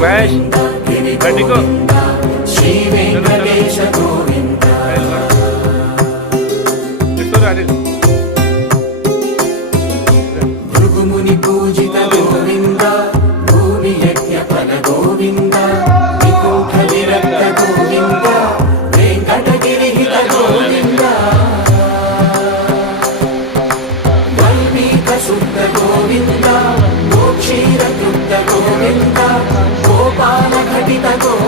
మహేష్ గడ్డికో శ్రీ వెంకటేశ గోవింద భృగుముని పూజిత గోవింద భూమి యజ్ఞ ఫల గోవింద వికుంఠ విరక్త గోవింద వెంకటగిరి హిత గోవింద వల్మీక శుద్ధ గోవింద గోక్షీర తృప్త గోవింద గోపాల ఘటిత గోవింద